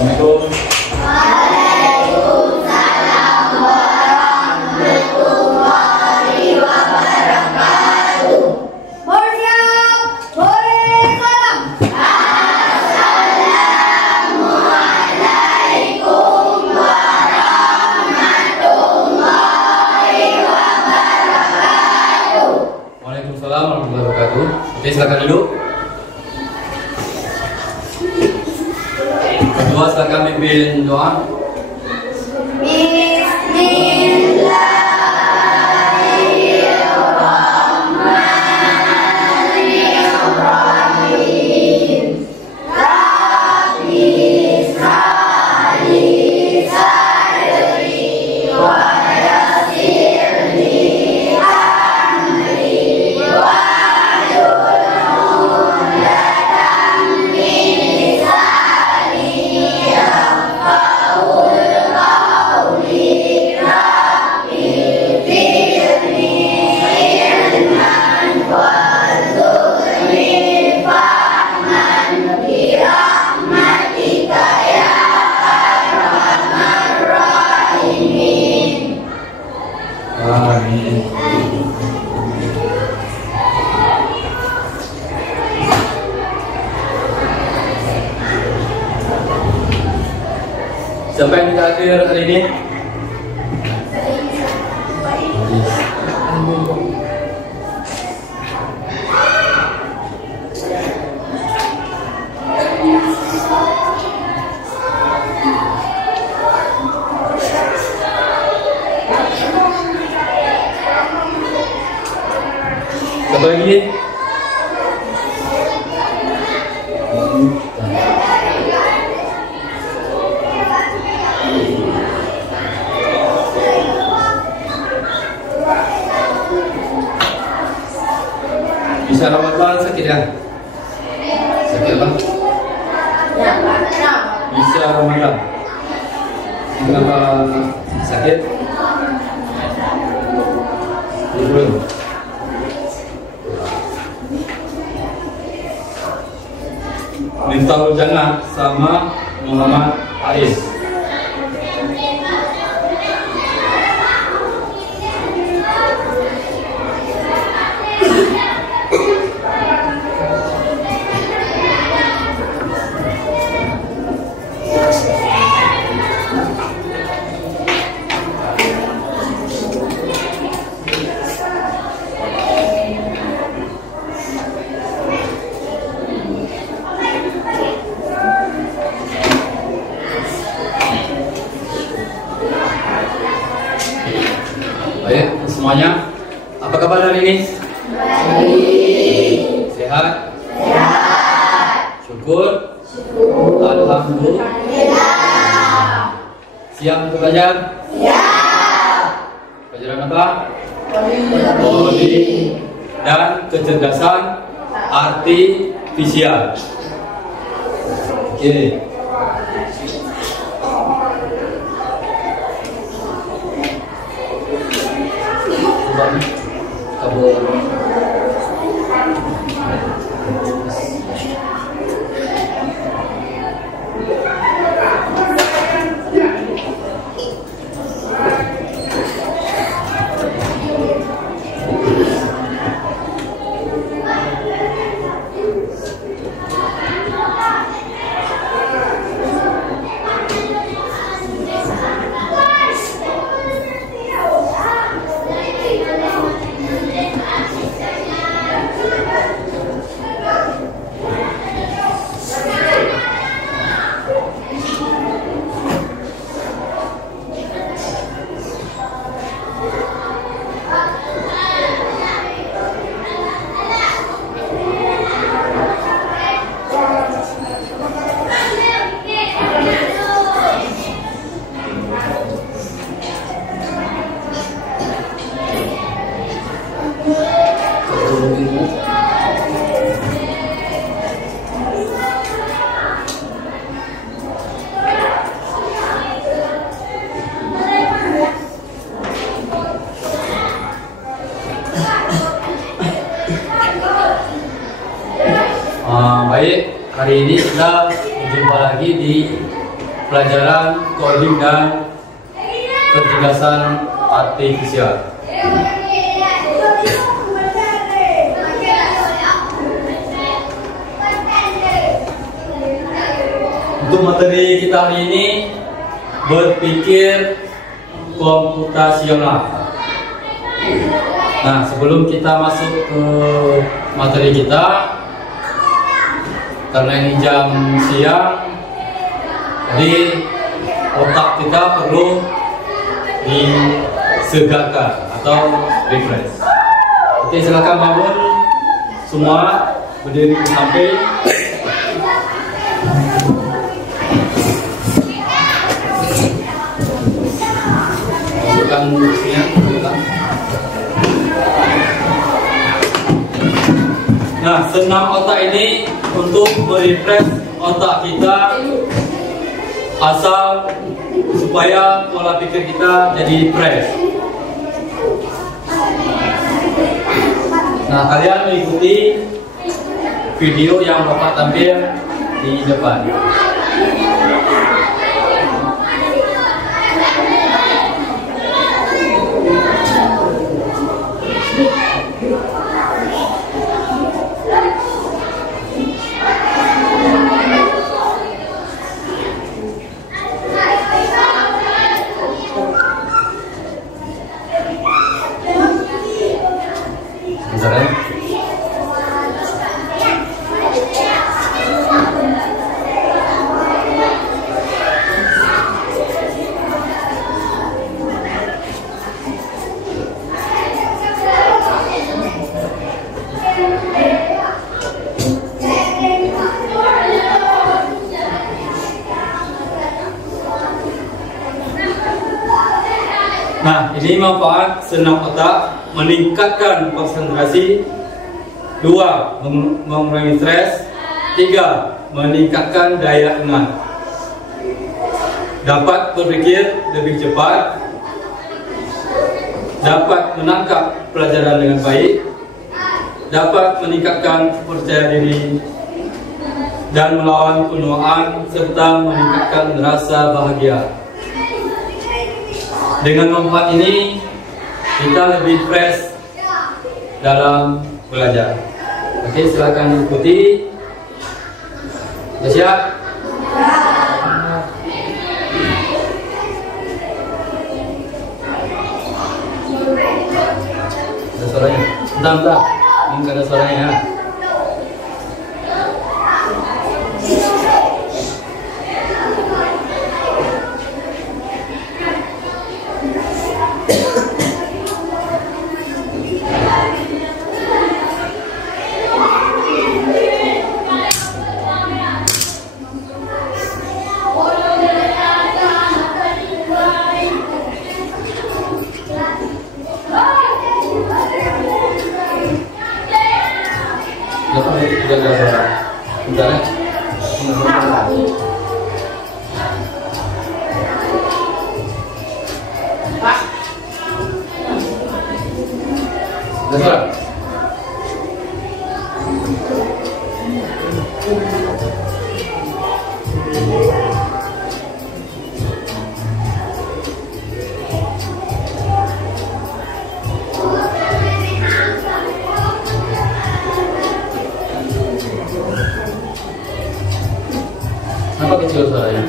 Assalamualaikum. Waalaikumsalam warahmatullahi wabarakatuh. Bersiap, bersalam. Assalamualaikum warahmatullahi wabarakatuh. Waalaikumsalam warahmatullahi wabarakatuh. Oke, silakan duduk. Kedua, silakan pimpin doa. Bismillahirrahmanirrahim. Rabbi shrahli sadri wa yassirli amri wahlul 'uqdatam min lisani yafqahul qawli. Rabbi zidni ilman warzuqni fahman birahmatika ya arhamar rahimin. Amin. Siapa yang minta akhir hari ini? Siapa lagi? Bisa Ramadan sakit ya? Sakit apa? Bisa Ramadan. Kenapa sakit? Belum. Minta jannah sama Muhammad Ais. Baik, semuanya. Apa kabar hari ini? Baik. Sehat? Sehat. Syukur? Alhamdulillah. Siap untuk belajar? Siap. Pelajaran apa? Coding dan kecerdasan artifisial. Oke. Kabel. Baik, hari ini kita berjumpa lagi di pelajaran coding dan kecerdasan artifisial. Untuk materi kita hari ini berpikir komputasional. Nah, sebelum kita masuk ke materi kita, karena ini jam siang, jadi otak kita perlu disegarkan atau refresh. Oke, silakan bangun semua, berdiri di samping. Masukkan kursinya. Nah, senam otak ini untuk merefresh otak kita, asal supaya pola pikir kita jadi fresh. Nah, kalian mengikuti video yang Bapak tampil di depan. Nah, ini manfaat senam otak: meningkatkan konsentrasi, 2. Mengurangi stres, 3. Meningkatkan daya ingat, dapat berpikir lebih cepat, dapat menangkap pelajaran dengan baik, dapat meningkatkan percaya diri dan melawan penuaan, serta meningkatkan rasa bahagia. Dengan manfaat ini, kita lebih fresh dalam belajar. Oke, silakan ikuti. Sudah siap? Ada suaranya? Bentar. Ini ada suaranya. Jaga suara. Bentar ya. Suara. Kenapa kecil suaranya?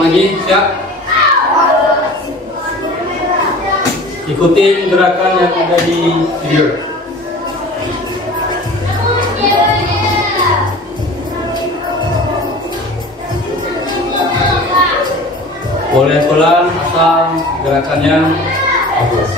ulang lagi, siap? Ikuti gerakan yang ada di video. Boleh pelan asal gerakannya bagus.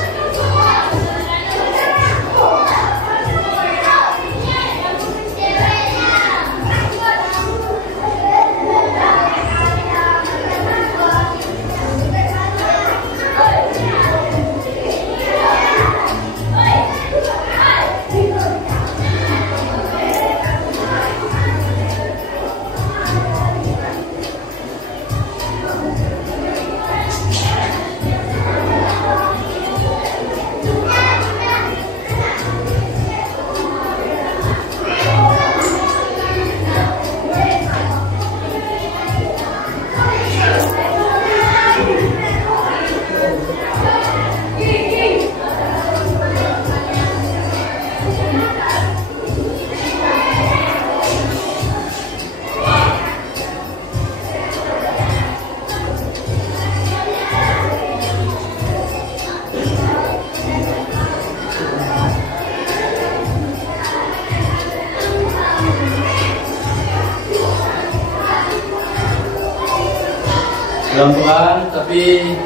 Pelan-pelan tapi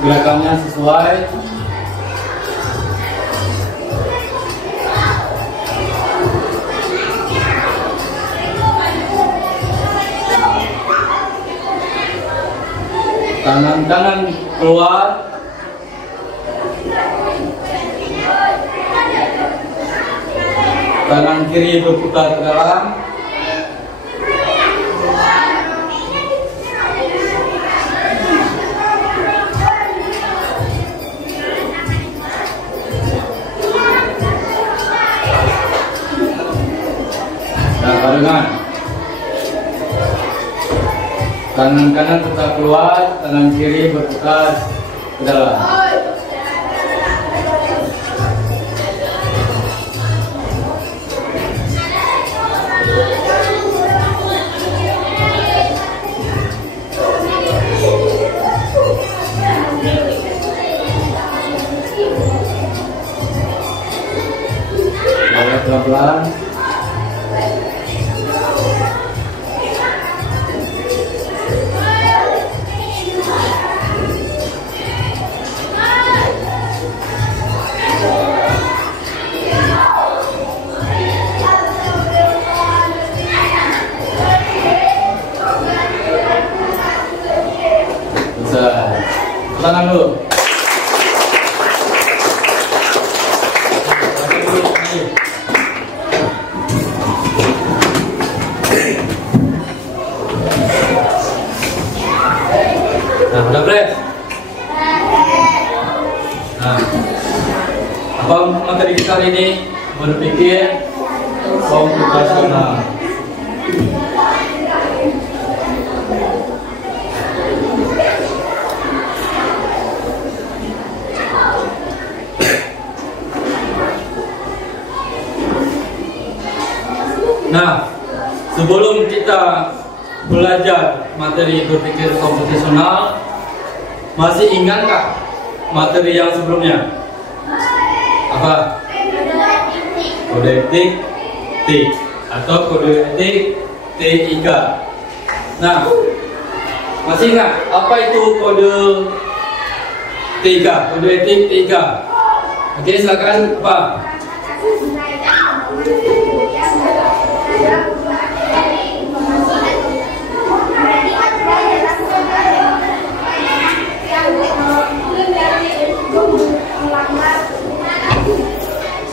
gerakannya sesuai. Tangan kanan keluar, tangan kiri berputar ke dalam. Barengan. Tangan kanan tetap keluar, tangan kiri berputar ke dalam. Pelan-pelan. Tangan dulu. Nah, udah beres. Nah, apa materi kita hari ini? Berpikir komputasional. Nah, sebelum kita belajar materi berpikir komputasional, masih ingat nggak materi yang sebelumnya? Apa? Kode etik T atau kode etik T3. Nah, masih ingat apa itu kode T3? Kode etik T3. Oke, silakan Pak.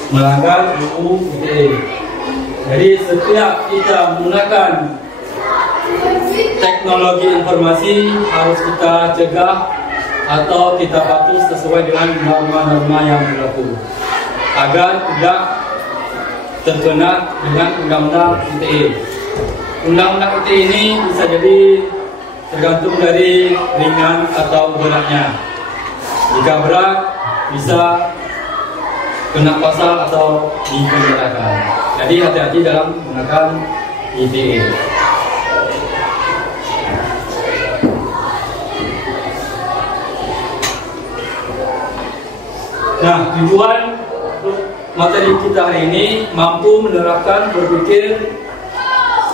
Melanggar UU ITE. Jadi setiap kita menggunakan teknologi informasi harus kita cegah atau kita patuhi sesuai dengan norma-norma yang berlaku agar tidak terkena dengan undang-undang ITE. Undang-undang ITE ini bisa jadi tergantung dari ringan atau beratnya. Jika berat bisa kena pasal atau dipenjarakan. Jadi hati-hati dalam menggunakan ITE. Nah, tujuan materi kita hari ini mampu menerapkan berpikir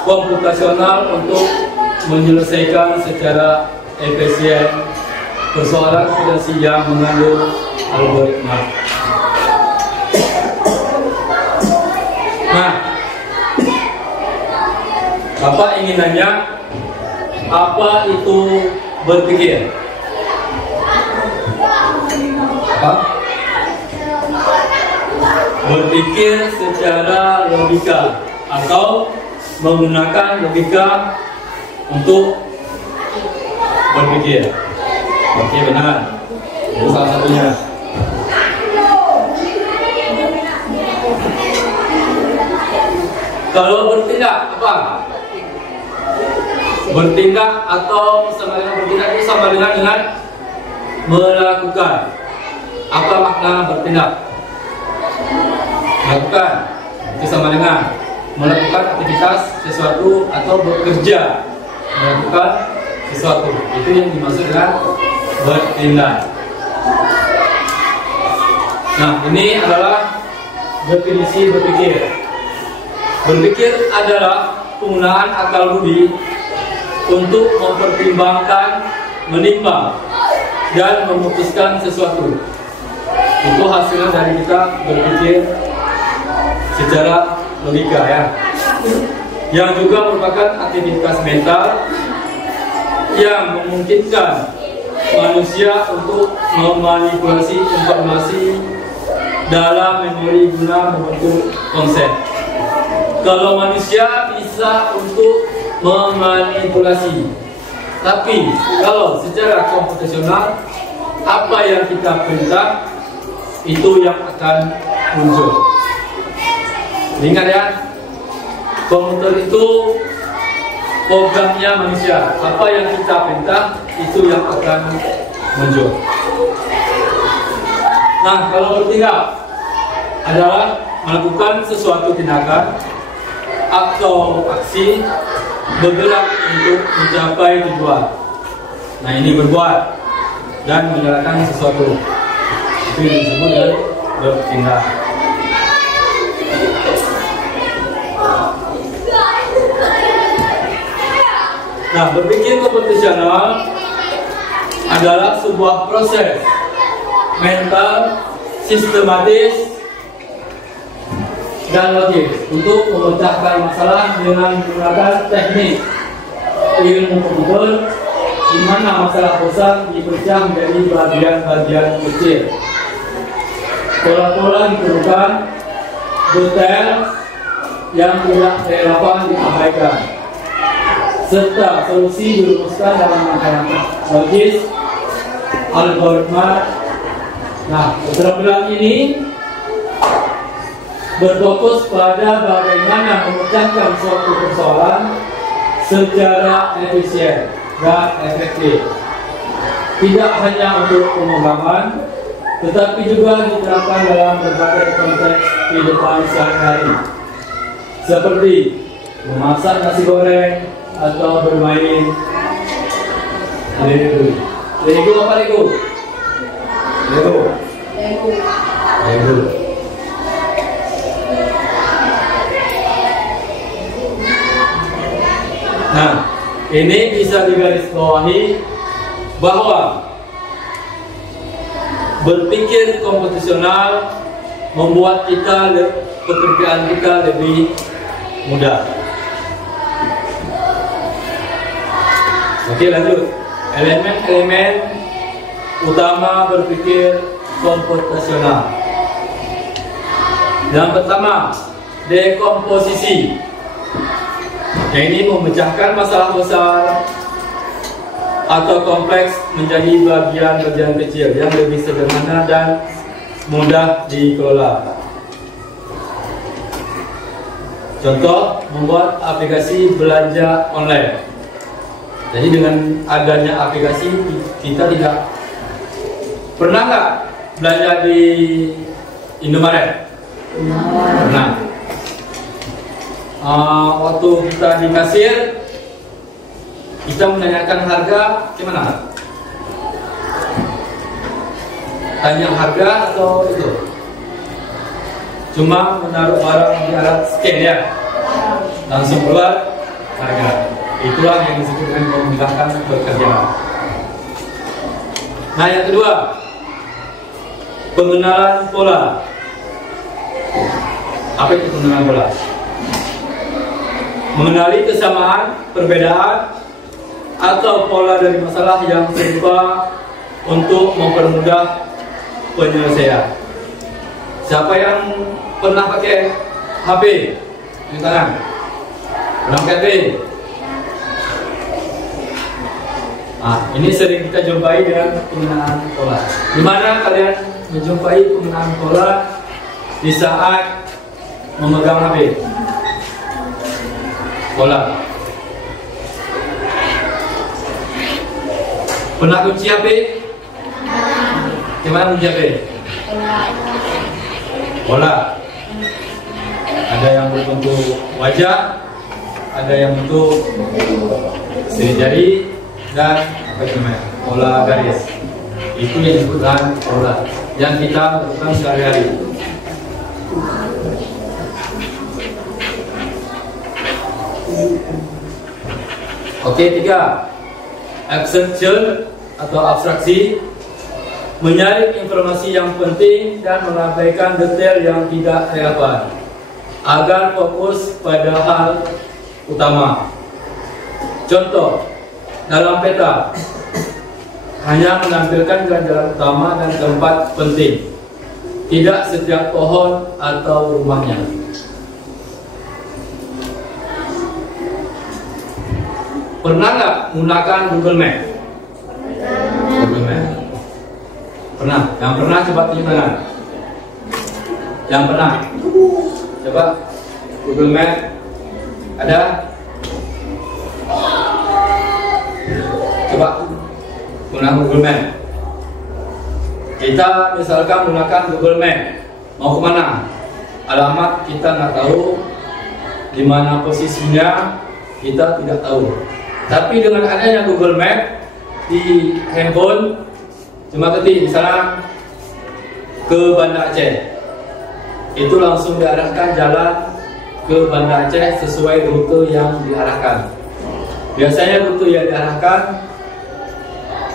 komputasional untuk menyelesaikan secara efisien persoalan akuntansi yang mengandung algoritma. Nah, Bapak ingin nanya, apa itu berpikir? Apa? Berpikir secara logika atau menggunakan logika untuk berpikir. Oke, benar. Itu salah satunya. Kalau bertindak apa? Bertindak atau sama dengan bertindak itu sama dengan melakukan. Apa makna bertindak? Melakukan itu sama dengan melakukan aktivitas sesuatu atau bekerja melakukan sesuatu. Itu yang dimaksud dengan bertindak. Nah, ini adalah definisi berpikir. Berpikir adalah penggunaan akal budi untuk mempertimbangkan, menimbang, dan memutuskan sesuatu. Itu hasil dari kita berpikir secara logika, ya. Yang juga merupakan aktivitas mental yang memungkinkan manusia untuk memanipulasi informasi dalam memori guna membentuk konsep. Kalau manusia bisa untuk memanipulasi, tapi kalau secara komputasional, apa yang kita perintah itu yang akan muncul. Ingat ya, komputer itu programnya manusia. Apa yang kita perintah itu yang akan muncul. Nah, kalau bertindak adalah melakukan sesuatu tindakan atau aksi bergerak untuk mencapai tujuan. Nah, ini berbuat dan menjalankan sesuatu. Itu yang disebut dengan bertindak. Nah, berpikir komputasional adalah sebuah proses mental, sistematis, dan logis untuk memecahkan masalah dengan menggunakan teknik ilmu komputer, di mana masalah besar dipecah menjadi bagian-bagian kecil. Pola-pola diperlukan, detail yang tidak relevan diabaikan, serta solusi dirumuskan dalam rangka logis algoritma. Nah, keterampilan ini berfokus pada bagaimana memecahkan suatu persoalan secara efisien dan efektif. Tidak hanya untuk pemrograman, tetapi juga diterapkan dalam berbagai konteks kehidupan sehari-hari, seperti memasak nasi goreng atau bermain Lego. Lego apa Lego? Lego. Lego. Nah, ini bisa digarisbawahi bahwa berpikir komputasional membuat pekerjaan kita lebih mudah. Oke, lanjut. Elemen-elemen utama berpikir komputasional. Yang pertama, dekomposisi. Yang ini memecahkan masalah besar atau kompleks menjadi bagian-bagian kecil yang lebih sederhana dan mudah dikelola. Contoh, membuat aplikasi belanja online. Jadi dengan adanya aplikasi, kita tidak pernah nggak belanja di Indomaret? Pernah. Waktu kita di kasir, kita menanyakan harga gimana? tanya harga atau itu? Cuma menaruh barang di alat scan ya, langsung keluar harga. Itulah yang disebut dengan memudahkan pekerjaan. Nah, yang kedua, pengenalan pola. Apa itu pengenalan pola? Mengenali kesamaan, perbedaan, atau pola dari masalah yang serupa untuk mempermudah penyelesaian. Siapa yang pernah pakai HP? Di tangan. Pernah pakai HP? Ini sering kita jumpai dengan penggunaan pola. Di mana kalian menjumpai penggunaan pola di saat memegang HP? Pola. Pernah kunci HP? Gimana kunci HP? Pola. Ada yang berbentuk wajah, ada yang bentuk seri jari, dan apa namanya? Pola garis. Itu yang disebutkan pola yang kita lakukan sehari-hari. Oke, 3. Abstraction atau abstraksi, menyaring informasi yang penting dan mengabaikan detail yang tidak relevan agar fokus pada hal utama. Contoh, dalam peta hanya menampilkan jalan-jalan utama dan tempat penting, tidak setiap pohon atau rumahnya. Pernah nggak menggunakan Google Map? Google Map. Pernah? Yang pernah coba tunjuk tangan. Yang pernah? Coba Google Map. Ada? Coba menggunakan Google Map. Kita misalkan menggunakan Google Map, mau kemana? Alamat kita nggak tahu, di mana posisinya kita tidak tahu. Tapi dengan adanya Google Map di handphone, cuma ketik misalnya ke Banda Aceh, itu langsung diarahkan jalan ke Banda Aceh sesuai rute yang diarahkan. Biasanya rute yang diarahkan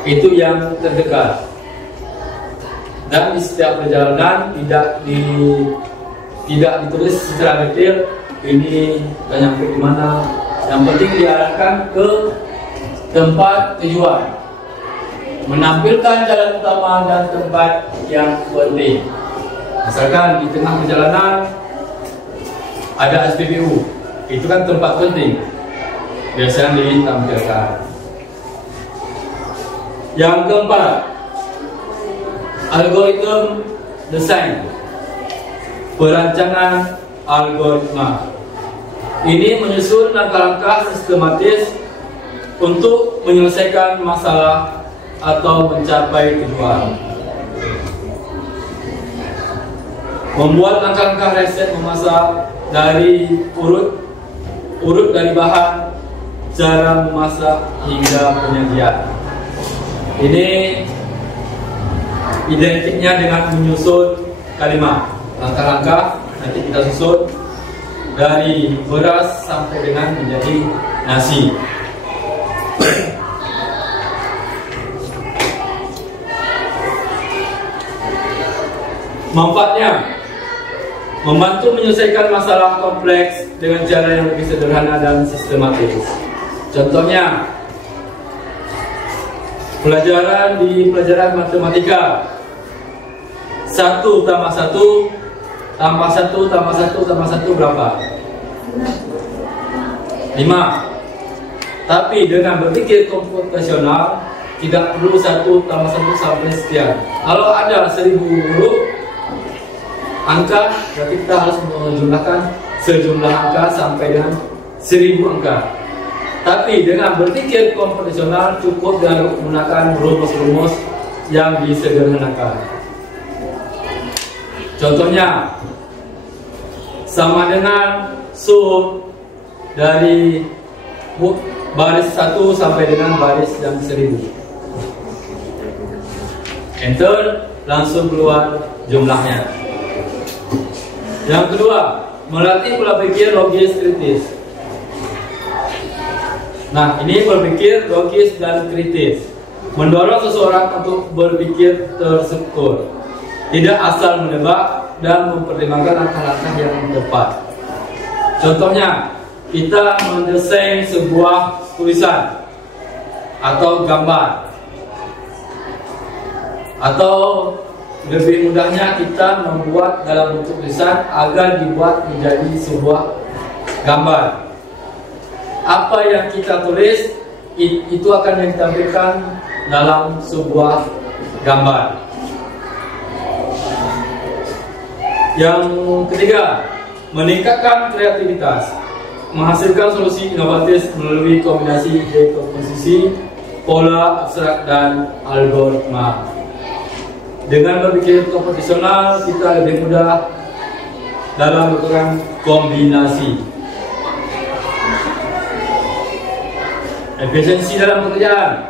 itu yang terdekat, dan di setiap perjalanan tidak ditulis secara detail ini akan nyampe di mana. Yang penting diarahkan ke tempat tujuan, menampilkan jalan utama dan tempat yang penting. Misalkan di tengah perjalanan ada SPBU, itu kan tempat penting, biasanya ditampilkan. Yang keempat, algoritma desain, perancangan algoritma. Ini menyusun langkah-langkah sistematis untuk menyelesaikan masalah atau mencapai tujuan. Membuat langkah-langkah riset memasak dari urut dari bahan, cara memasak hingga penyajian. Ini identiknya dengan menyusun kalimat. Langkah-langkah nanti kita susun dari beras sampai dengan menjadi nasi. Manfaatnya, membantu menyelesaikan masalah kompleks dengan cara yang lebih sederhana dan sistematis. Contohnya, pelajaran matematika, 1 tambah 1 tambah 1 tambah 1 tambah 1 berapa? 5. Tapi dengan berpikir komputasional tidak perlu 1 tambah 1 sampai sekian. Kalau ada 1000 huruf angka, berarti kita harus menjumlahkan sejumlah angka sampai dengan 1000 angka. Tapi dengan berpikir komputasional cukup dengan menggunakan rumus-rumus yang disederhanakan. Contohnya, sama dengan sum dari baris 1 sampai dengan baris yang 1000. Enter, langsung keluar jumlahnya. Yang kedua, melatih pola pikir logis kritis. Nah, ini berpikir logis dan kritis, mendorong seseorang untuk berpikir terstruktur, tidak asal menebak dan mempertimbangkan langkah-langkah yang tepat. Contohnya, kita mendesain sebuah tulisan atau gambar, atau lebih mudahnya kita membuat dalam bentuk tulisan agar dibuat menjadi sebuah gambar. Apa yang kita tulis itu akan ditampilkan dalam sebuah gambar. Yang ketiga, meningkatkan kreativitas, menghasilkan solusi inovatif melalui kombinasi ide komposisi, pola abstrak dan algoritma. Dengan berpikir komputasional, kita lebih mudah dalam melakukan kombinasi. Efisiensi dalam pekerjaan,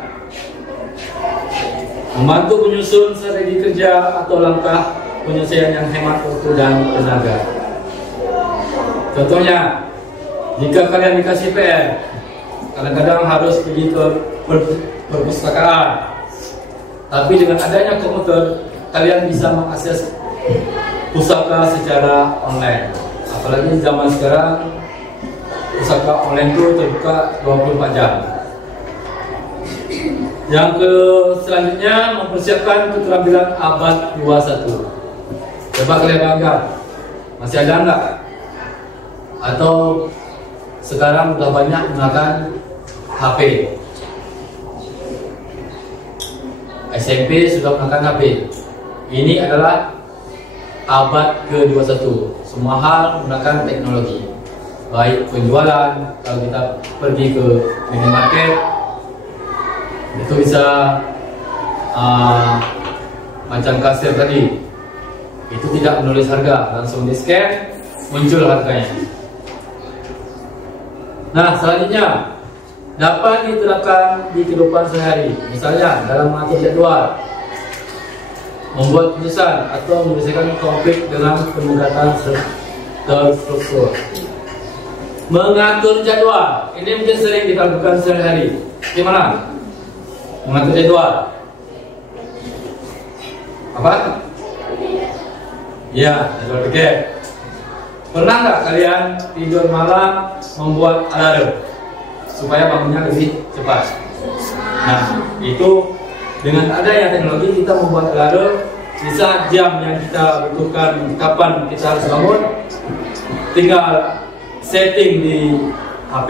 membantu menyusun strategi kerja atau langkah penyelesaian yang hemat waktu dan tenaga. Contohnya, jika kalian dikasih PR, kadang-kadang harus pergi ke perpustakaan, tapi dengan adanya komputer, kalian bisa mengakses pustaka secara online. Apalagi zaman sekarang, pustaka online itu terbuka 24 jam. Yang selanjutnya, mempersiapkan keterampilan abad 21. Coba kalian bayangkan, masih ada enggak? Atau sekarang sudah banyak menggunakan HP. SMP sudah menggunakan HP. Ini adalah abad ke-21. Semua hal menggunakan teknologi. Baik penjualan, kalau kita pergi ke minimarket, itu bisa macam kasir tadi, itu tidak menulis harga, langsung di scan, muncul harganya. Nah, selanjutnya dapat diterapkan di kehidupan sehari, misalnya dalam mengatur jadwal, membuat keputusan atau menyelesaikan konflik dengan pendekatan terstruktur. Mengatur jadwal, ini mungkin sering kita lakukan sehari-hari. Gimana? Mengatur jadwal. Apa? Ya, jadwal pikir. Pernah nggak kalian tidur malam membuat alarm supaya bangunnya lebih cepat? Nah, itu dengan adanya teknologi kita membuat alarm di saat jam yang kita butuhkan kapan kita harus bangun, tinggal setting di HP,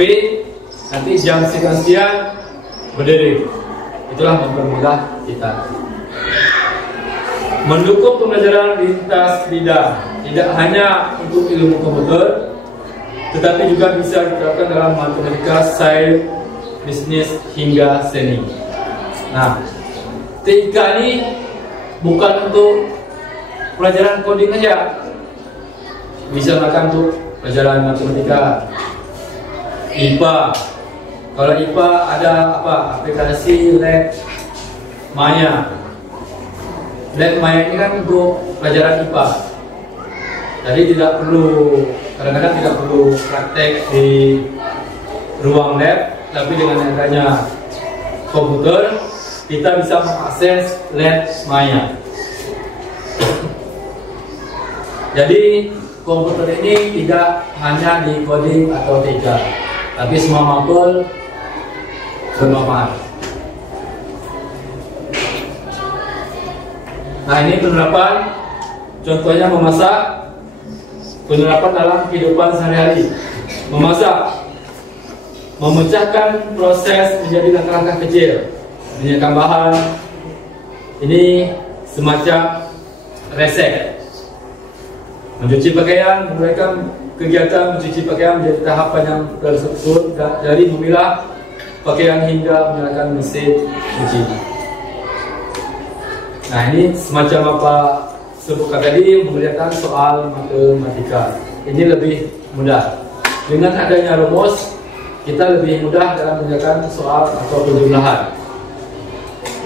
nanti jam sekian berdiri. Itulah mempermudah kita. Mendukung pembelajaran lintas bidang, tidak hanya untuk ilmu komputer, tetapi juga bisa diterapkan dalam matematika, sains, bisnis hingga seni. Nah, TIK ini bukan untuk pelajaran coding aja, bisa makan untuk pelajaran matematika, IPA. Kalau IPA ada apa? Aplikasi Lab Maya. Lab Maya ini kan untuk pelajaran IPA. Jadi tidak perlu, kadang-kadang tidak perlu praktek di ruang lab, tapi dengan adanya komputer kita bisa mengakses Lab Maya. Jadi komputer ini tidak hanya di coding atau TIK, tapi semua makul bermanfaat. Nah, ini penerapan, contohnya memasak, penerapan dalam kehidupan sehari-hari. Memasak, memecahkan proses menjadi langkah-langkah kecil, menyiapkan bahan, ini semacam resep. Mencuci pakaian, memulaikan kegiatan mencuci pakaian menjadi tahapan yang terstruktur, dari memilah pakaian hingga menyalakan mesin cuci. Nah, ini semacam apa sebutkan tadi, mengerjakan soal matematika. Ini lebih mudah. Dengan adanya rumus, kita lebih mudah dalam mengerjakan soal atau penjumlahan.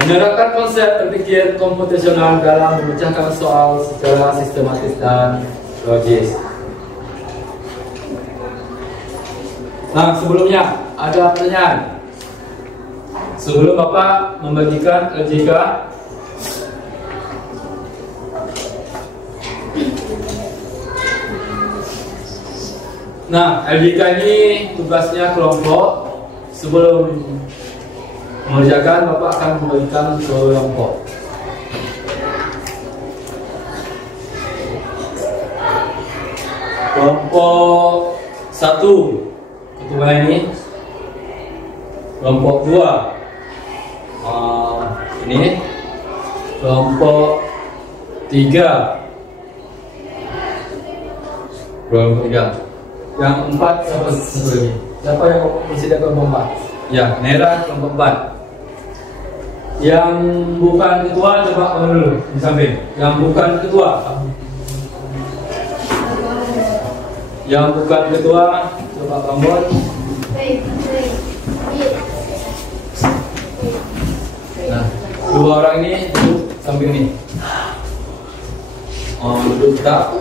Menerapkan konsep berpikir komputasional dalam memecahkan soal secara sistematis dan logis. Nah, sebelumnya ada pertanyaan. Sebelum Bapak membagikan LJK, nah, LJK ini tugasnya kelompok. Sebelum mengerjakan, Bapak akan membagikan kelompok. Kelompok 1 ketua ini, kelompok 2 ini, kelompok 3, kelompok 3. Yang 4 siapa lagi? Siapa yang bersedia kelompok 4? Ya, Nera kelompok 4. Yang bukan ketua coba bangun dulu di samping. Yang bukan ketua. Yang bukan ketua coba bangun. Nah, 2 orang ini duduk samping ini. Duduk tak.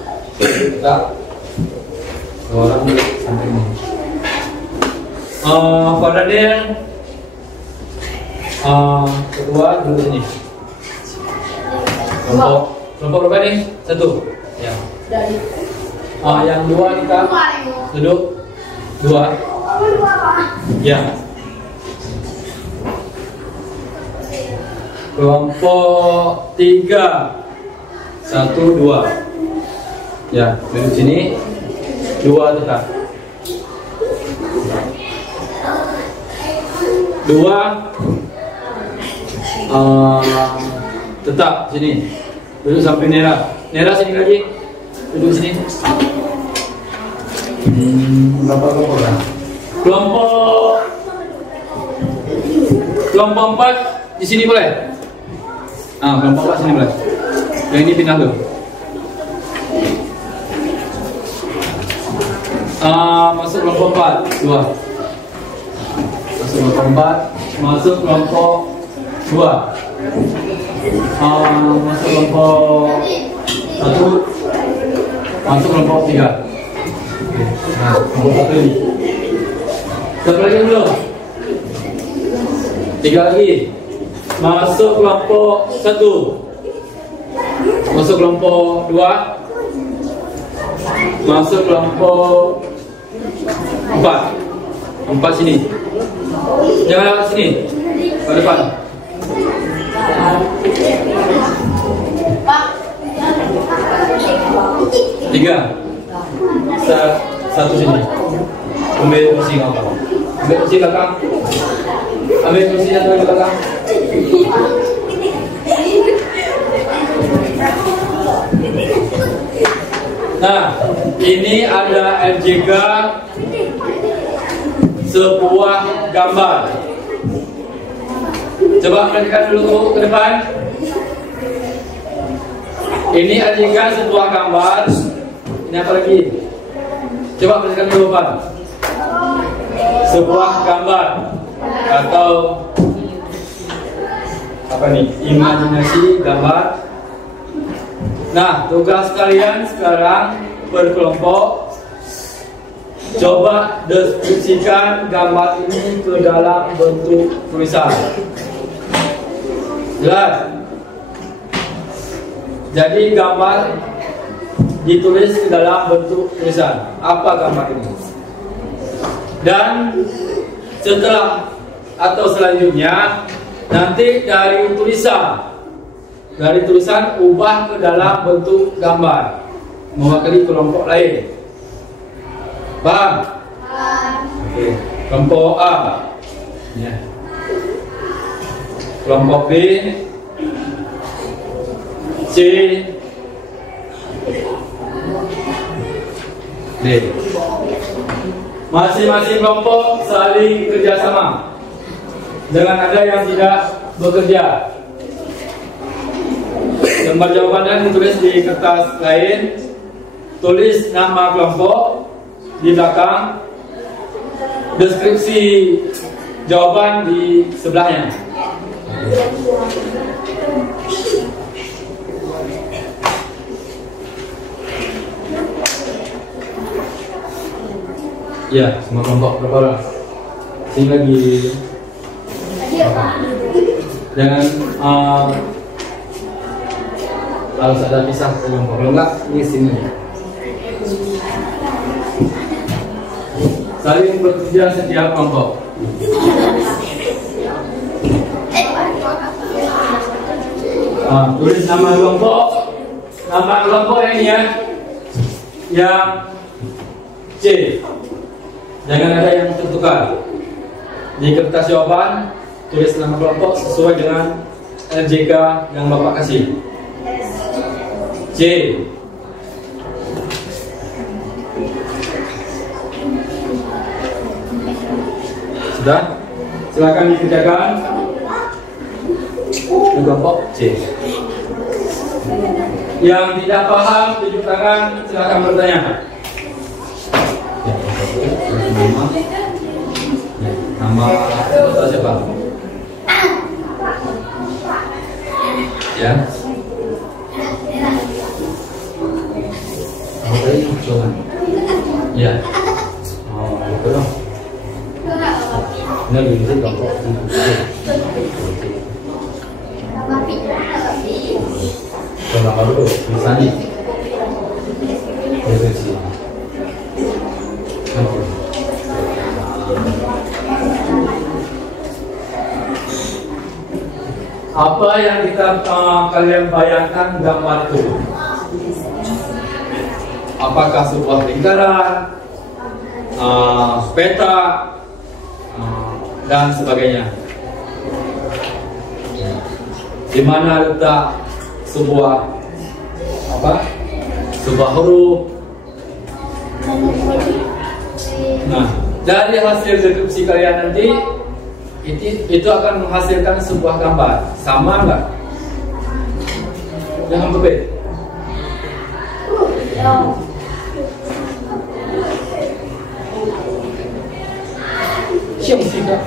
2 orang duduk samping ini. Pak Daniel, kedua duduk ini. Kelompok berapa nih? 1. Ya. Yang 2 kita duduk 2. Ya. Kelompok 3 1, 2. Ya, duduk sini 2 tetap. 2 tetap sini. Duduk samping Nera. Nera sini lagi. Duduk sini. Berapa kelompok kan? Kelompok 4 di sini boleh? Kelompok 4 sini boleh. Yang ini pindah dulu. Masuk kelompok 4 2. Masuk kelompok 4. Masuk kelompok 2. Masuk kelompok 1. Masuk kelompok 3. Nah, kelompok 1 ini. Satu lagi belum? 3 lagi. Masuk kelompok 1. Masuk kelompok 2. Masuk kelompok 4. 4 sini. Jangan lewat sini. Ke depan. Tiga. Satu sini. Ambil kursi kakak. Ambil kursi kakak. Ambil kursi yang ada kakak. Nah, ini ada LJK sebuah gambar. Coba perhatikan dulu ke depan. Ini LJK sebuah gambar. Ini apa lagi? Coba perhatikan dulu Pak. Sebuah gambar atau apa nih? Imajinasi gambar. Nah, tugas kalian sekarang berkelompok. Coba deskripsikan gambar ini ke dalam bentuk tulisan. Jelas? Jadi gambar ditulis ke dalam bentuk tulisan. Apa gambar ini? Dan setelah atau selanjutnya nanti dari tulisan ubah ke dalam bentuk gambar mewakili kelompok lain. Paham? Oke. Kelompok A ya. Kelompok B, C, D. Masing-masing kelompok saling kerjasama. Jangan ada yang tidak bekerja. Lembar jawabannya ditulis di kertas lain. Tulis nama kelompok di belakang, deskripsi jawaban di sebelahnya. Ya, semua kelompok berapa orang? Sini lagi. Jangan harus ada pisah kelompok. Kalau enggak, ini sini. Saling bekerja setiap kelompok. Tulis nama kelompok. Nama kelompok ini ya. Yang C. Jangan ada yang tertukar. Di kertas jawaban tulis nama kelompok sesuai dengan LJK yang Bapak kasih. C. Sudah? Silakan dikerjakan. Kelompok C. Yang tidak paham tunjuk tangan, silakan bertanya. Nama kota siapa? Ya. Kamu tadi coba. Ya. Oh, itu dong. Ini lebih bisa kelompok. Kalau dulu, misalnya. Apa yang kita kalian bayangkan gambar itu? Apakah sebuah lingkaran, peta, dan sebagainya? Di mana letak sebuah sebuah huruf? Nah, dari hasil deskripsi kalian nanti itu akan menghasilkan sebuah gambar. Sama enggak? Jangan berbeda. Siapa sih kak?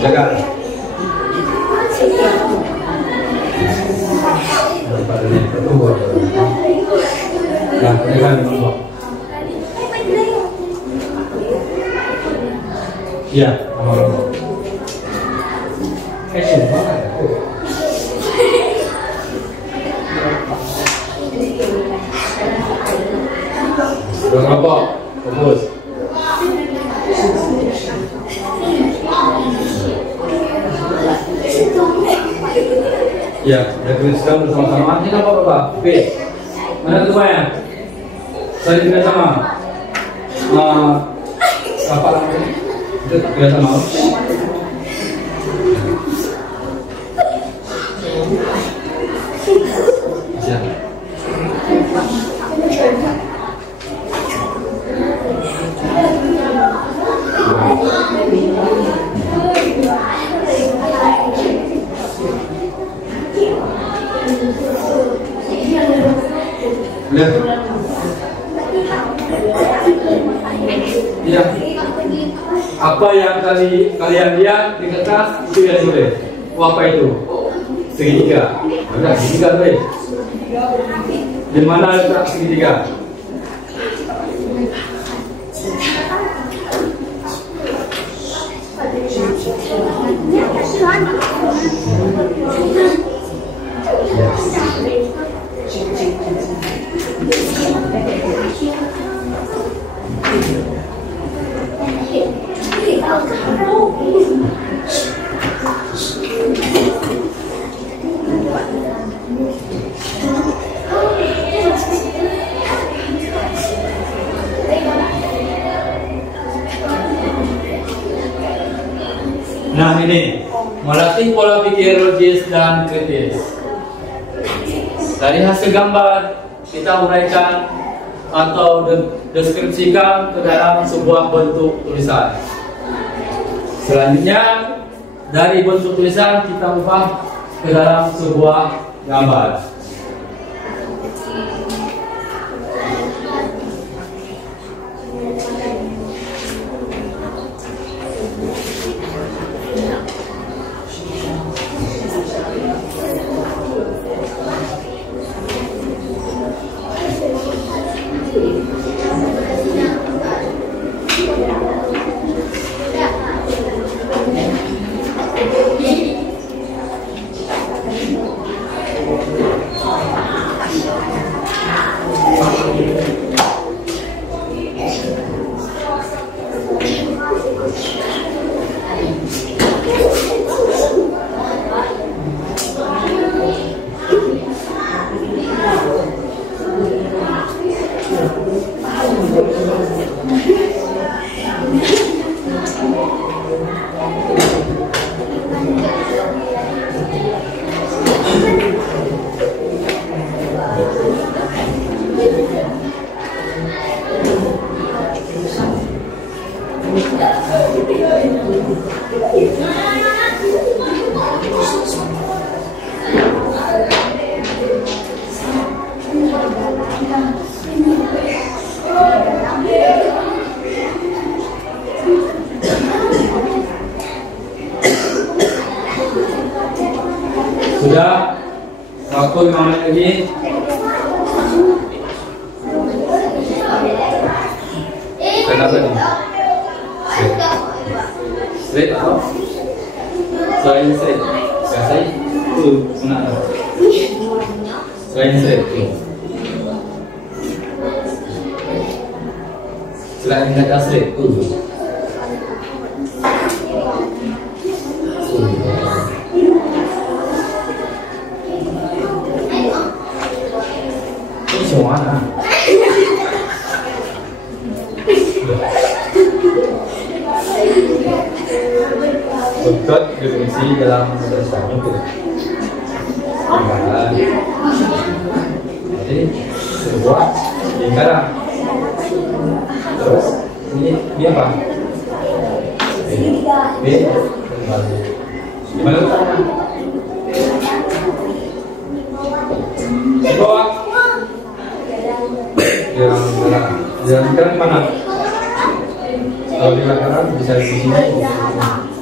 Jaga. Nah, jangan. Ya, action banget. Kelompok, fokus. Ya, tuliskan bersama-sama. Ini apa Bapak? B. Mana semuanya? Saya tidak sama. Apa namanya? Biasa mau. Bisa. Lihat. Ya. Apa yang kalian lihat di kertas itu ya sudah. Apa itu? Segitiga. Ada segitiga tuh. Di mana letak segitiga? Nah ini melatih pola pikir logis dan kritis. Dari hasil gambar kita uraikan atau deskripsikan ke dalam sebuah bentuk tulisan. Selanjutnya dari bentuk tulisan kita ubah ke dalam sebuah gambar. Sudah, waktu 5 menit lagi. Kenapa nih? Straight atau? Selain straight, biasanya itu mana? Selain straight, selain kata straight, Mana? Berikut definisi dalam bahasa itu. Jadi sebuah lingkaran. Terus ini apa? B. Gimana caranya? Di bawah. Jalan kanan mana? Kalau di kanan bisa di sini.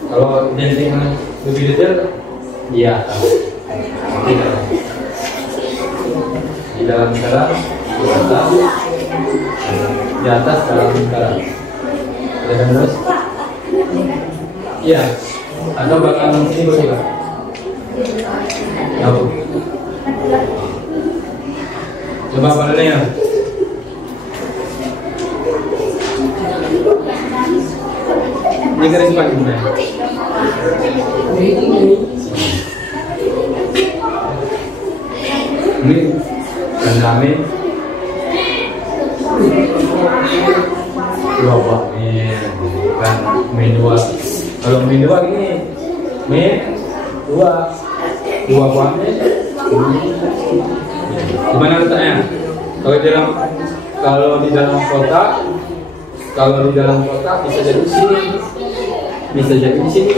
Kalau identik lebih detail, di atas. Di dalam lingkaran, di atas dalam lingkaran. Lihat terus. Iya. Atau bakal sini boleh nggak? Tahu. Coba panelnya. Ini garis pagi mana? Ini kami dua buah kan main dua. Kalau main dua gini, main dua buah main. Gimana letaknya? Kalau di dalam kotak bisa jadi di sini, bisa jadi di sini.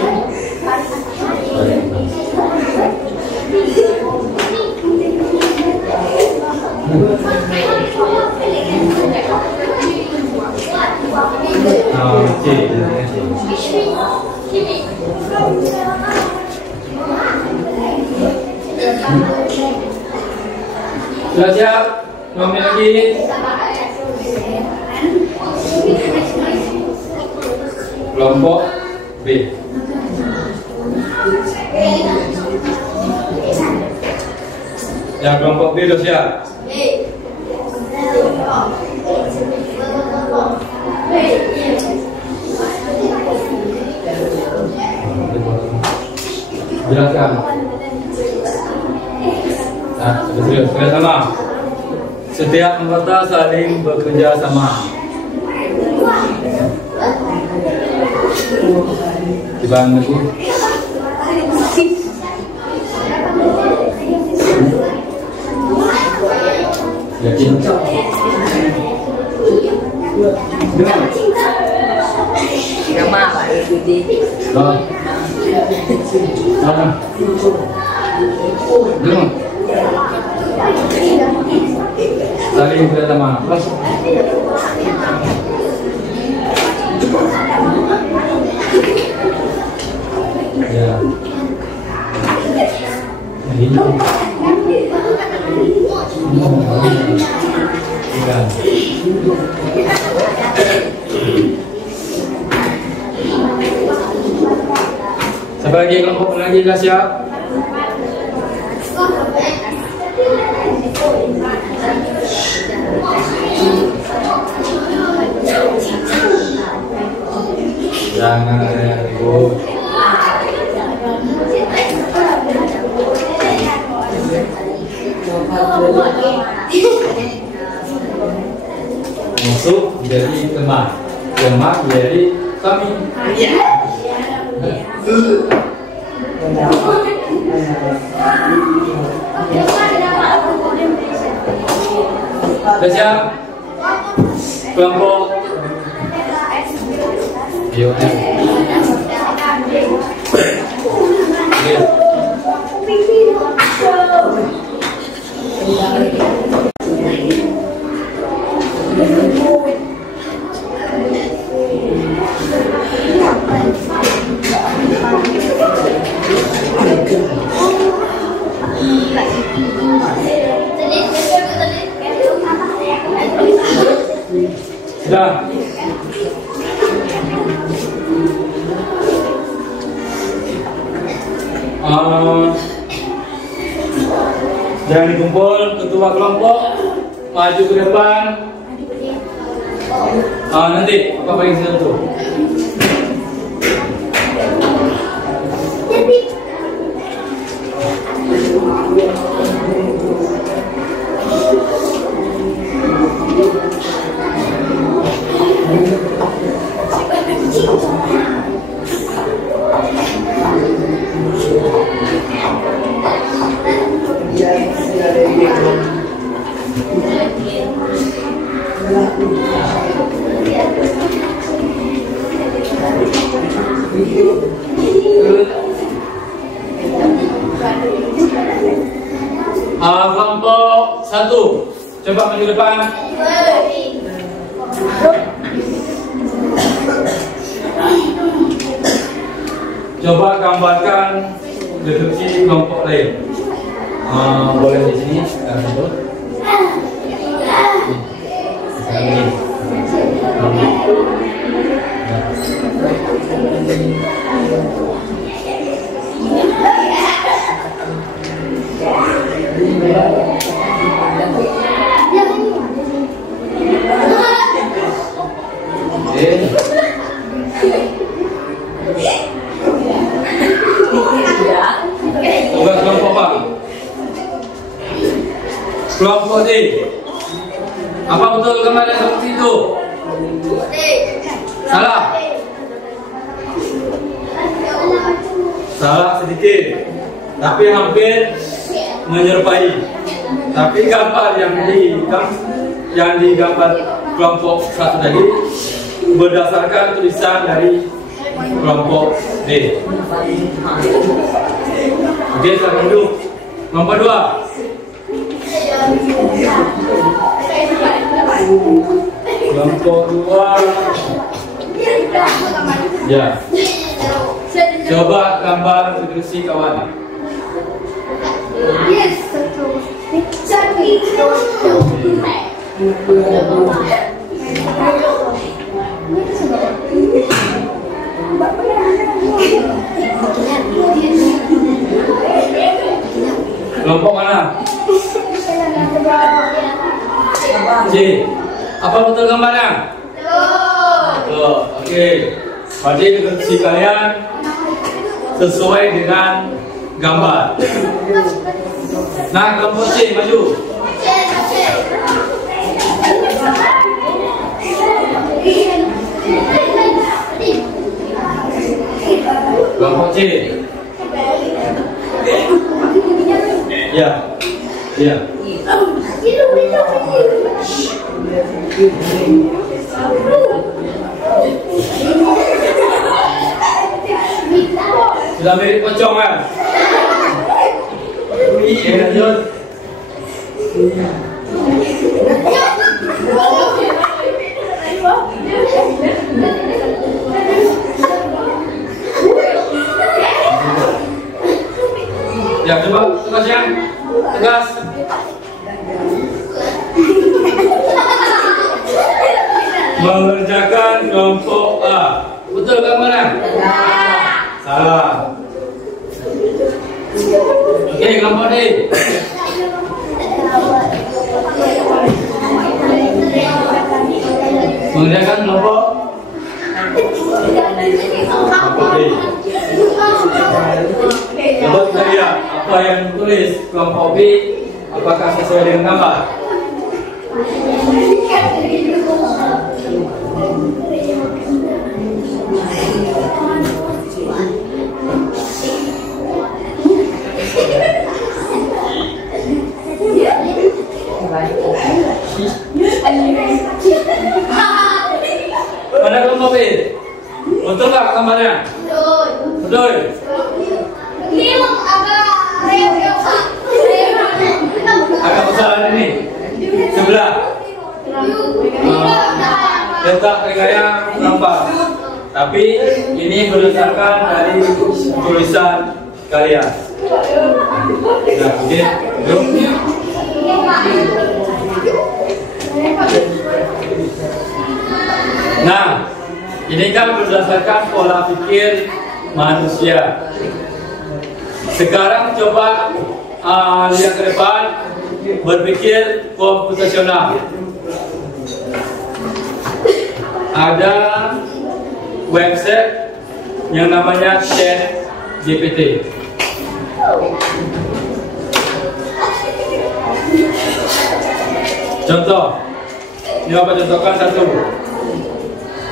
Oke. Sudah siap? Ngomongin lagi. Kelompok B. Yang kelompok B sudah siap? Jelaskan. Nah, serius sama. Setiap anggota saling bekerja sama. Dibang lagi. Yakin? Dengar. Nama Pak Budi. Dengar. Saling bekerja sama. Ya. Ini. Sebagai kelompok lagi sudah siap? Jangan ada ribut. Masuk jadi teman, teman jadi kami. Sudah siap? Kelompok BOM. Sudah. Jangan dikumpul, ketua kelompok maju ke depan. Nanti apa paling satu. Kelompok 1, coba maju depan. Coba gambarkan deskripsi kelompok lain. Boleh di sini, satu. Tugas kelompok apa? Kelompok D. Apa betul gambarnya seperti itu? Salah. Salah sedikit, tapi hampir menyerupai. Tapi gambar yang digambar kelompok 1 tadi berdasarkan tulisan dari kelompok D. Oke, silakan dulu. Kelompok 2. Kelompok 2. Ya. Coba gambar deskripsi kawan. Kelompok mana? C. Apa betul gambarnya? Betul. Oke. Berarti deskripsi kalian sesuai dengan gambar. Nah, kelompok C maju. Kelompok C. Ya. Ya. Sudah mirip pocong kan? Oke, lanjut. Ya, coba tugasnya. Tegas. Mengerjakan kelompok A. Betul gambarnya? Salah. Oke, kelompok D. Mengerjakan kelompok apa yang ditulis kelompok B apakah sesuai dengan gambar? Mana kelompok B? Betul nggak gambarnya? Betul. Agak besar ini sebelah. Letak tegaknya berapa? Tapi ini berdasarkan dari tulisan kalian. Nah, ini Nah, ini kan berdasarkan pola pikir manusia. Sekarang coba lihat ke depan, berpikir komputasional. Ada website yang namanya ChatGPT. Contoh, ini apa contohkan satu.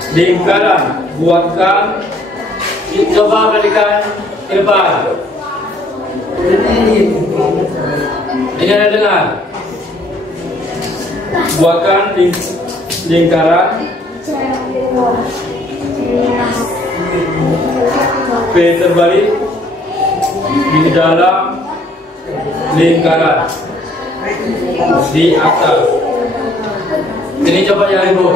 Lingkaran, buatkan, coba perhatikan ke depan. Ini ada dengar. Buatkan lingkaran P terbalik di dalam lingkaran di atas. Ini coba yang ibu.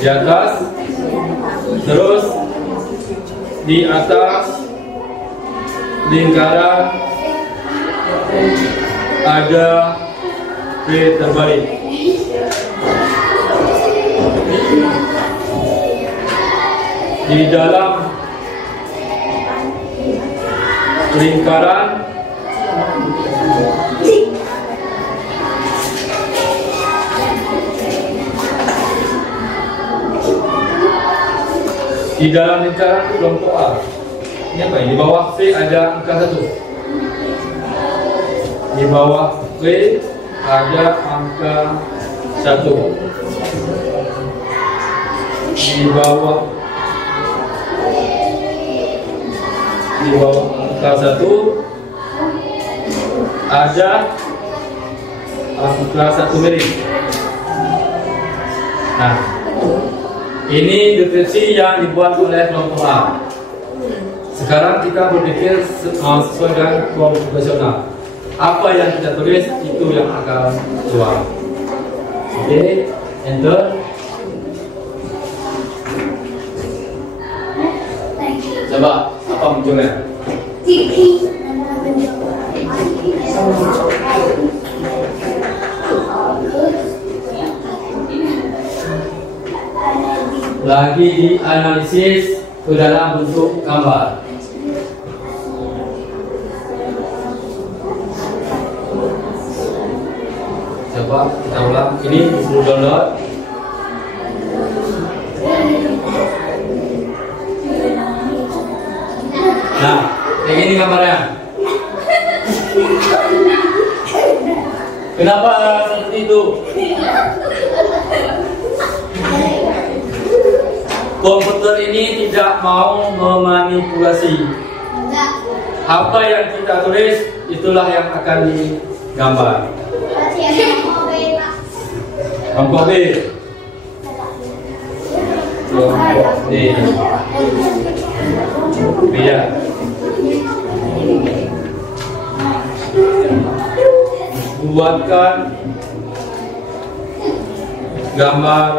Di atas, terus di atas lingkaran ada P terbalik. Di dalam lingkaran kelompok A. Ini apa? Di bawah V ada angka 1. Di bawah V ada angka 1. Di bawah angka 1 ada angka 1 miring. Nah, ini deskripsi yang dibuat oleh kelompok A. Sekarang kita berpikir sesuai dengan komputasional. Apa yang kita tulis itu yang akan keluar. Oke, enter. Coba apa munculnya? Lagi dianalisis ke dalam bentuk gambar. Coba kita ulang. Ini disuruh download. Nah, kayak gini gambarnya. Kenapa seperti itu? Komputer ini tidak mau memanipulasi. Apa yang kita tulis itulah yang akan digambar. Kelompok B. Kelompok D. Beda. Buatkan gambar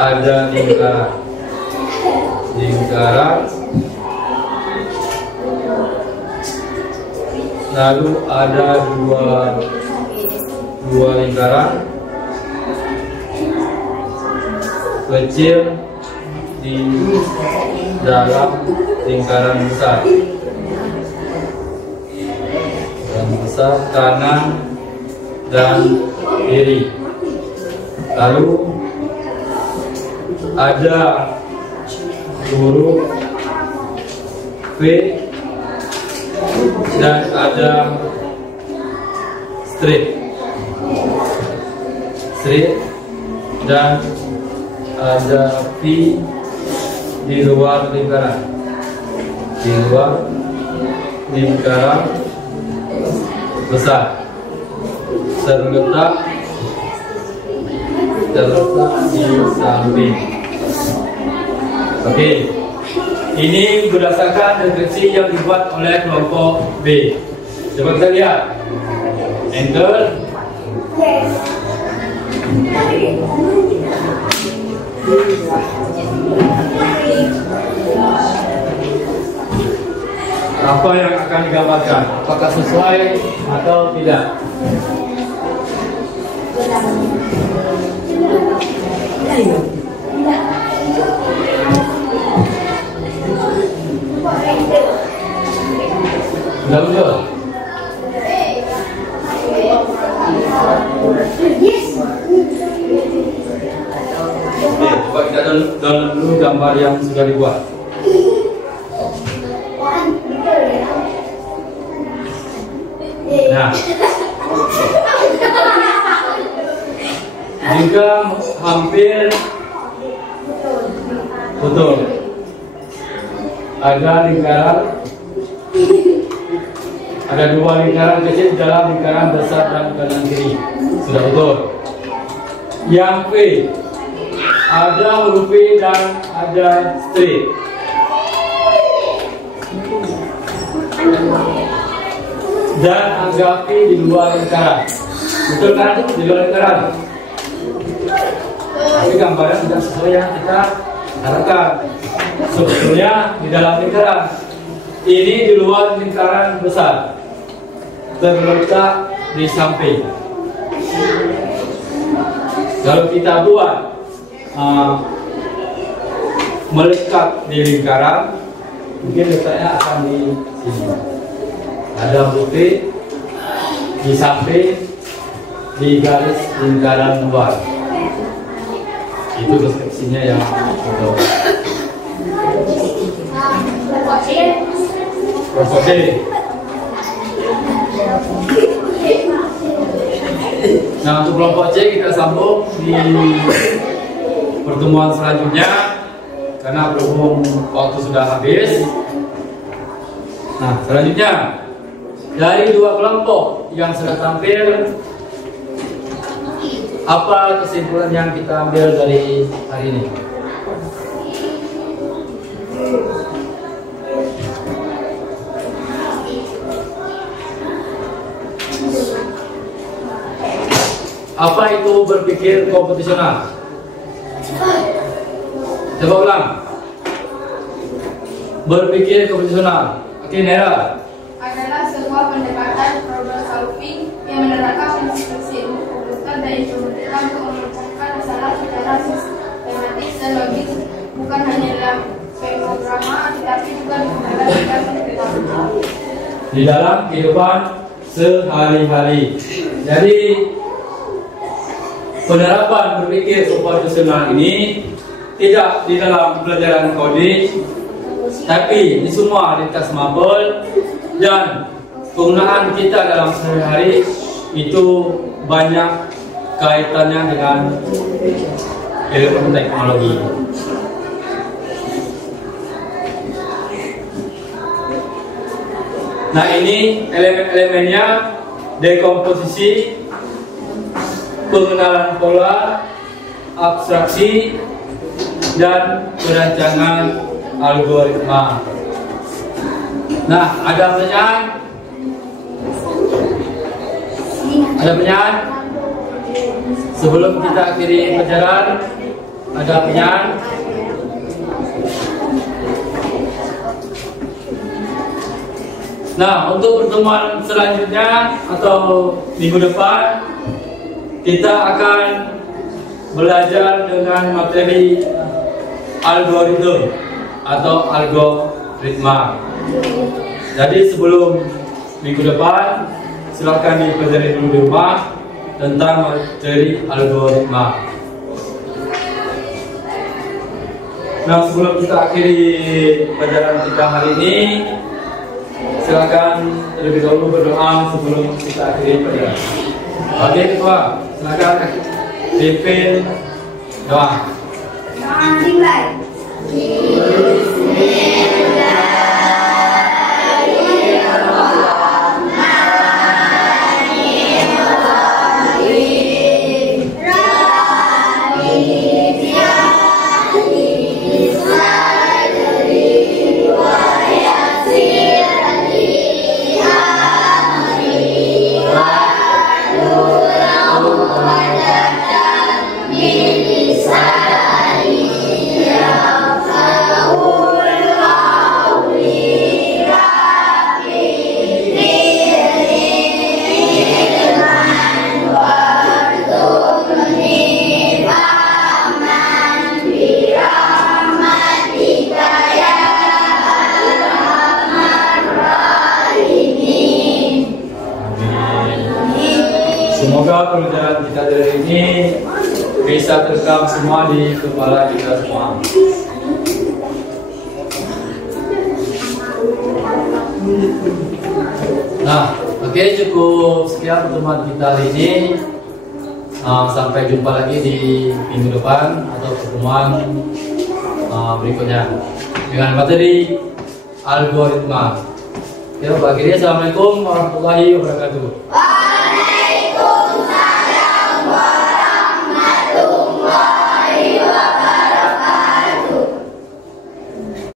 ada lingkaran, lalu ada dua lingkaran kecil di dalam lingkaran besar. Yang besar kanan dan kiri. Lalu ada huruf V dan ada straight dan ada V di luar lingkaran, besar terletak di samping. Oke, ini berdasarkan deskripsi yang dibuat oleh kelompok B. Coba kita lihat. Enter. Apa yang akan digambarkan? Apakah sesuai atau tidak? Sudah betul? Oke, coba kita download dulu gambar yang sudah dibuat. Nah, jika hampir betul, ada lingkaran, ada dua lingkaran kecil dalam lingkaran besar dan kanan kiri. Sudah betul. Yang V, ada huruf V dan ada straight. Dan angka V di luar lingkaran. Betul kan? Di luar lingkaran. Tapi gambarnya tidak sesuai yang kita harapkan. Sebetulnya di dalam lingkaran. Ini di luar lingkaran besar, terletak di samping. Kalau kita buat melekat di lingkaran, mungkin letaknya akan di sini. Ada huruf V di samping di garis lingkaran luar. Itu deskripsinya yang betul. Kelompok C. Nah, untuk kelompok C kita sambung di pertemuan selanjutnya karena berhubung waktu sudah habis. Nah, selanjutnya dari dua kelompok yang sudah tampil, apa kesimpulan yang kita ambil dari hari ini? Apa itu berpikir kompetisional? Coba ulang. Berpikir kompetisional. Oke, Nera. Adalah sebuah pendekatan problem solving yang menerapkan prinsip ilmu komputer dan implementasikan untuk memecahkan masalah secara sistematis dan logis, bukan hanya dalam pemrograman, tetapi juga di dalam kehidupan sehari-hari. Jadi penerapan berpikir kompetisional ini tidak di dalam pelajaran coding, tapi di semua lintas mapel, dan penggunaan kita dalam sehari-hari itu banyak kaitannya dengan ilmu teknologi. Nah, ini elemen-elemennya: dekomposisi, pengenalan pola, abstraksi, dan perancangan algoritma. Nah, ada pertanyaan? Ada pertanyaan? Sebelum kita akhiri pelajaran, ada pertanyaan? Nah, untuk pertemuan selanjutnya atau minggu depan, kita akan belajar dengan materi algoritma atau algoritma. Jadi sebelum minggu depan, silakan dipelajari dulu di rumah tentang materi algoritma. Nah, sebelum kita akhiri pelajaran kita hari ini, silakan terlebih dahulu berdoa sebelum kita akhiri pelajaran. Oke, ketua, silakan pimpin doa. Doa dimulai. Semoga pelajaran kita dari ini bisa terekam semua di kepala kita semua. Nah, oke, cukup sekian pertemuan kita hari ini. Sampai jumpa lagi di minggu depan atau pertemuan berikutnya dengan materi algoritma. Ya, Pak Giri, assalamualaikum warahmatullahi wabarakatuh.